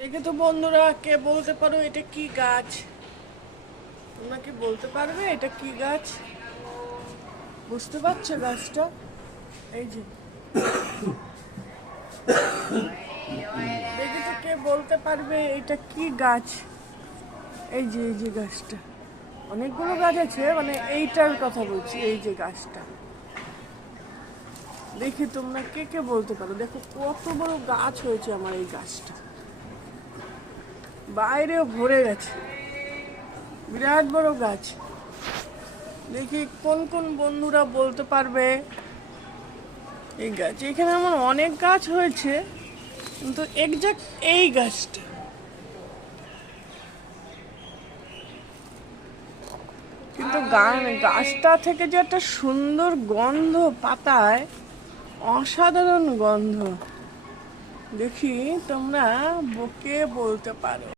দেখে তো বন্ধুরা, কে বলতে পারো এটা কি গাছ? তোমরা কি বলতে পারবে এটা কি গাছ? বুঝতে পারছো গাছটা? এই যে, দেখে তো কে বলতে পারবে এটা কি গাছ? এই যে গাছটা, অনেকগুলো গাছ আছে, মানে এইটার কথা বলছি। এই যে গাছটা, দেখি তোমরা কে কে বলতে পারো। দেখো কত বড় গাছ হয়েছে আমার এই গাছটা, বাইরেও ভরে গেছে, বিরাট বড় গাছ। দেখি কোন কোন বন্ধুরা বলতে পারবে এই গাছ। এখানে আমার অনেক গাছ হয়েছে, কিন্তু এক্সাক্ট এই গাছটা। কিন্তু গাছটা থেকে যে একটা সুন্দর গন্ধ পাতায়, অসাধারণ গন্ধ। দেখি তোমরা বকে বলতে পারো।